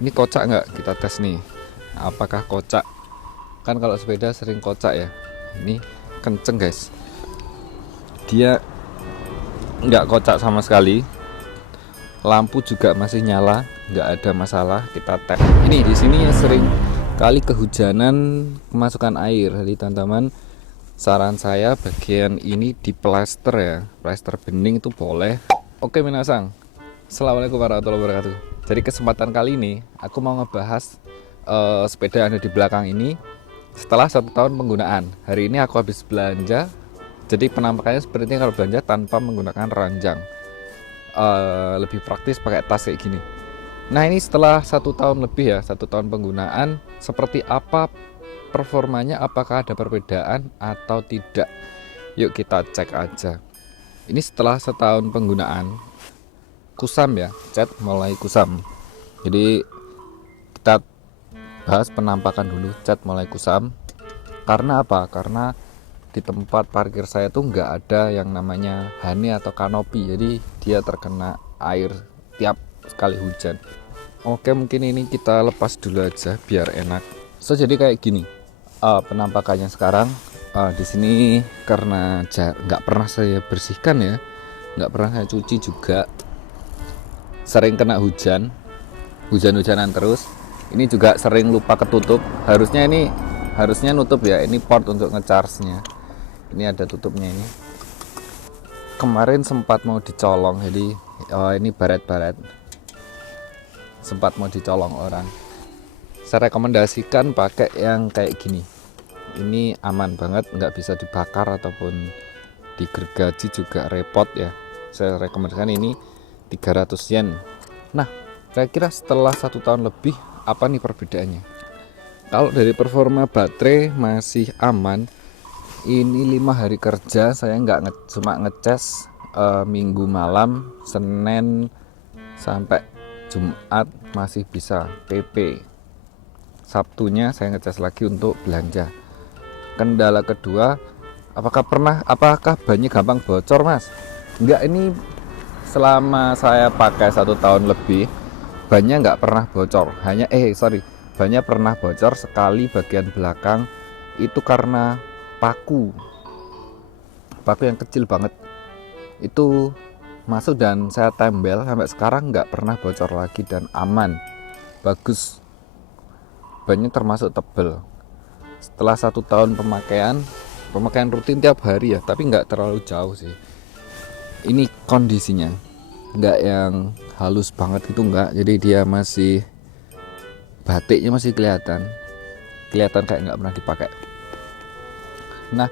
Ini kocak nggak? Kita tes nih. Apakah kocak? Kan kalau sepeda sering kocak ya. Ini kenceng guys. Dia nggak kocak sama sekali. Lampu juga masih nyala, nggak ada masalah. Kita tes. Ini di sini ya sering kali kehujanan kemasukan air. Jadi teman-teman, saran saya bagian ini di plester ya. Plester bening itu boleh. Oke minasang. Assalamualaikum warahmatullahi wabarakatuh. Jadi kesempatan kali ini aku mau ngebahas sepeda yang ada di belakang ini setelah 1 tahun penggunaan. Hari ini aku habis belanja. Jadi penampakannya sepertinya kalau belanja tanpa menggunakan ranjang. Lebih praktis pakai tas kayak gini. Nah ini setelah 1 tahun lebih ya, 1 tahun penggunaan, seperti apa performanya, apakah ada perbedaan atau tidak? Yuk kita cek aja. Ini setelah 1 tahun penggunaan, kusam ya, cat mulai kusam. Jadi kita bahas penampakan dulu, cat mulai kusam. Karena apa? Karena di tempat parkir saya tuh nggak ada yang namanya hani atau kanopi, jadi dia terkena air tiap sekali hujan. Oke, mungkin ini kita lepas dulu aja biar enak. So jadi kayak gini penampakannya sekarang. Di sini karena nggak pernah saya bersihkan ya, nggak pernah saya cuci juga, sering kena hujan-hujanan terus. Ini juga sering lupa ketutup. Harusnya nutup ya, ini port untuk ngecharge-nya. Ini ada tutupnya ini. Kemarin sempat mau dicolong, jadi ini baret-baret. Sempat mau dicolong orang. Saya rekomendasikan pakai yang kayak gini. Ini aman banget, nggak bisa dibakar ataupun digergaji juga repot ya. Saya rekomendasikan ini 300 yen. Nah, kira-kira setelah 1 tahun lebih apa nih perbedaannya? Kalau dari performa baterai masih aman. Ini 5 hari kerja saya cuma ngecas minggu malam, Senin sampai Jumat masih bisa PP. Sabtunya saya ngecas lagi untuk belanja. Kendala kedua, apakah bannya gampang bocor mas? Enggak, ini selama saya pakai 1 tahun lebih bannya nggak pernah bocor. Bannya pernah bocor sekali bagian belakang, itu karena paku yang kecil banget itu masuk dan saya tembel. Sampai sekarang nggak pernah bocor lagi dan aman, bagus. Bannya termasuk tebel. Setelah 1 tahun pemakaian rutin tiap hari ya, tapi nggak terlalu jauh sih. Ini kondisinya nggak yang halus banget gitu, nggak. Jadi dia masih, batiknya masih kelihatan kayak nggak pernah dipakai. Nah,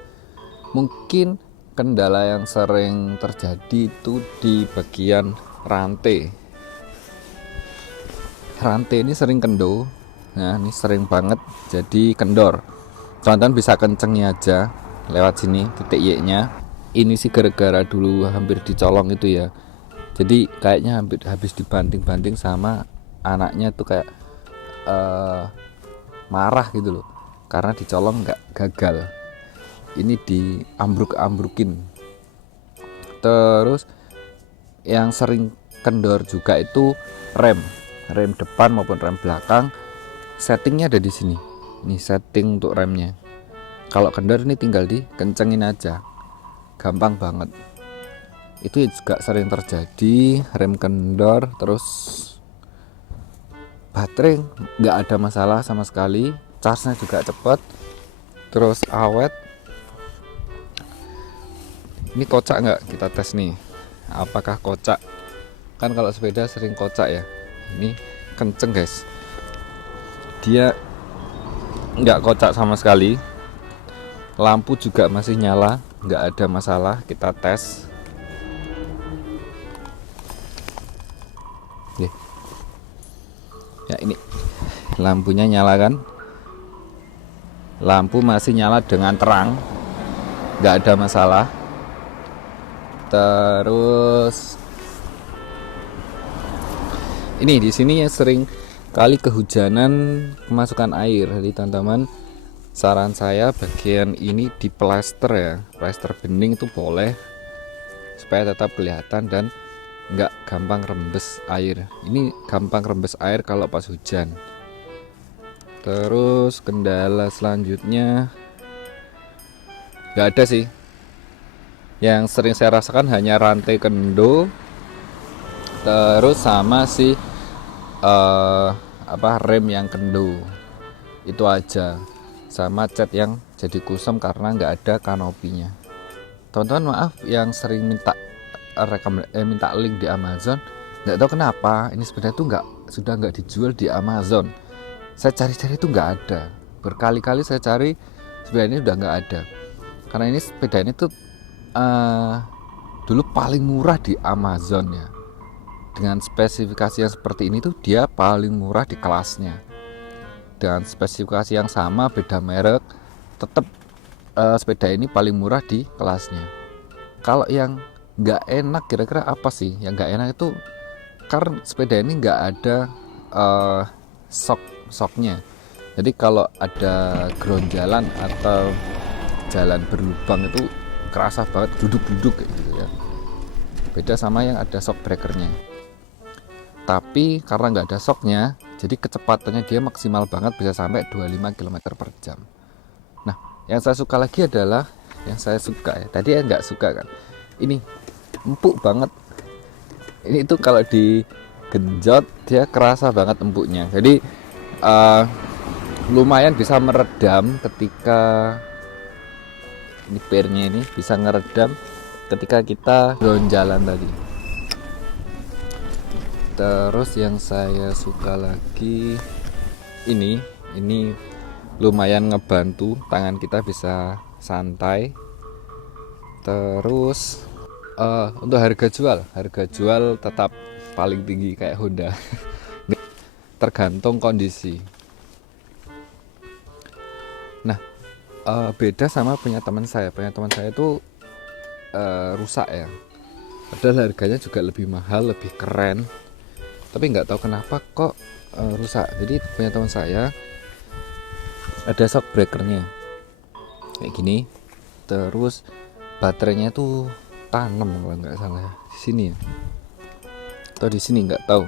mungkin kendala yang sering terjadi itu di bagian rantai. Rantai ini sering kendor. Nah, ini sering banget jadi kendor. Teman-teman bisa kencengnya aja lewat sini titik Y-nya. Ini sih gara-gara dulu hampir dicolong itu ya. Jadi kayaknya hampir habis dibanting-banting sama anaknya tuh, kayak marah gitu loh. Karena dicolong nggak gagal. Ini diambruk-ambrukin. Terus yang sering kendor juga itu rem depan maupun rem belakang. Settingnya ada di sini. Ini setting untuk remnya. Kalau kendor ini tinggal dikencengin aja, gampang banget. Itu juga sering terjadi, rem kendor. Terus baterai nggak ada masalah sama sekali, charge-nya juga cepat, terus awet. Ini kocak nggak? Kita tes nih. Apakah kocak? Kan kalau sepeda sering kocak ya. Ini kenceng guys. Dia nggak kocak sama sekali. Lampu juga masih nyala, nggak ada masalah. Kita tes. Ya ini lampunya nyala kan? Lampu masih nyala dengan terang, nggak ada masalah. Terus ini di sini ya sering kali kehujanan kemasukan air. Jadi teman-teman, saran saya bagian ini di plester ya, plester bening itu boleh supaya tetap kelihatan dan nggak gampang rembes air. Ini gampang rembes air kalau pas hujan. Terus kendala selanjutnya nggak ada sih. Yang sering saya rasakan hanya rantai kendo, terus sama si rem yang kendo. Itu aja. Sama cat yang jadi kusam karena nggak ada kanopinya. Teman-teman maaf yang sering minta minta link di Amazon, nggak tahu kenapa ini sebenarnya tuh sudah nggak dijual di Amazon. Saya cari-cari itu nggak ada, berkali-kali saya cari, sebenarnya ini udah nggak ada. Karena ini sepeda ini tuh dulu paling murah di Amazon ya, dengan spesifikasi yang seperti ini tuh dia paling murah di kelasnya. Dengan spesifikasi yang sama beda merek, tetap sepeda ini paling murah di kelasnya. Kalau yang nggak enak kira-kira apa sih? Yang nggak enak itu karena sepeda ini nggak ada shocknya. Jadi kalau ada geronjalan atau jalan berlubang itu kerasa banget, duduk kayak gitu ya. Beda sama yang ada shock breakernya. Tapi karena nggak ada shocknya, jadi kecepatannya dia maksimal banget, bisa sampai 25 km per jam. Nah, yang saya suka lagi adalah tadi ya nggak suka kan, ini empuk banget. Ini tuh kalau digenjot dia kerasa banget empuknya. Jadi lumayan bisa meredam ketika ini pernya ini bisa ngeredam ketika kita jalan tadi. Terus yang saya suka lagi ini lumayan ngebantu tangan kita bisa santai. Terus untuk harga jual tetap paling tinggi kayak Honda. Tergantung kondisi. Nah, beda sama punya teman saya itu rusak ya, padahal harganya juga lebih mahal, lebih keren, tapi nggak tahu kenapa kok rusak. Jadi punya teman saya ada shock breakernya kayak gini, terus baterainya tuh tanam kalau nggak salah di sini ya, atau di sini nggak tahu.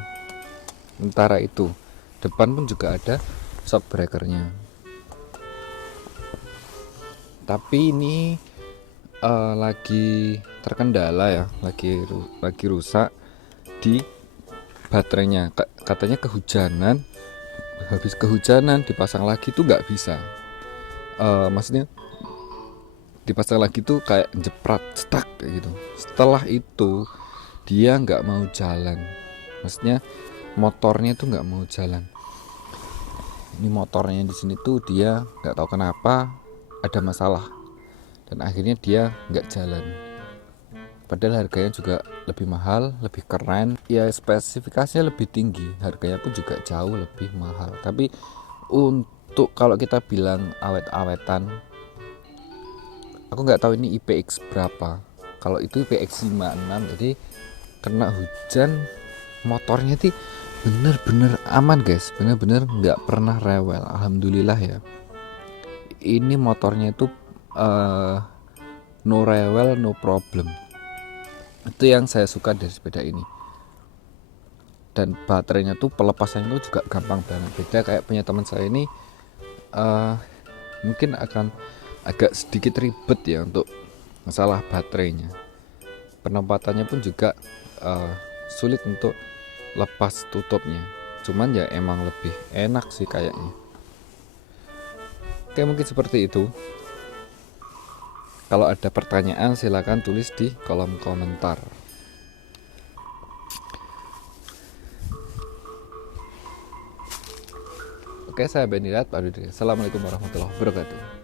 Sementara itu depan pun juga ada shock breakernya, tapi ini lagi terkendala ya, lagi rusak di baterainya. Katanya kehujanan, habis kehujanan dipasang lagi tuh nggak bisa. Maksudnya dipasang lagi tuh kayak jeprat, stuck kayak gitu. Setelah itu dia nggak mau jalan, maksudnya motornya tuh nggak mau jalan. Ini motornya di sini tuh dia nggak tahu kenapa ada masalah, dan akhirnya dia nggak jalan. Padahal harganya juga lebih mahal, lebih keren ya, spesifikasinya lebih tinggi, harganya pun juga jauh lebih mahal. Tapi untuk kalau kita bilang awet-awetan, aku nggak tahu ini IPX berapa. Kalau itu IPX 56, jadi kena hujan motornya sih bener-bener aman guys, bener-bener nggak pernah rewel, alhamdulillah ya. Ini motornya itu no rewel, no problem. Itu yang saya suka dari sepeda ini. Dan baterainya tuh pelepasannya tuh juga gampang banget. Beda kayak punya teman saya ini, mungkin akan agak sedikit ribet ya untuk masalah baterainya. Penempatannya pun juga sulit untuk lepas tutupnya. Cuman ya emang lebih enak sih kayaknya. Oke, mungkin seperti itu. Kalau ada pertanyaan silakan tulis di kolom komentar. Oke, saya Benirat Pak Dudi. Assalamualaikum warahmatullahi wabarakatuh.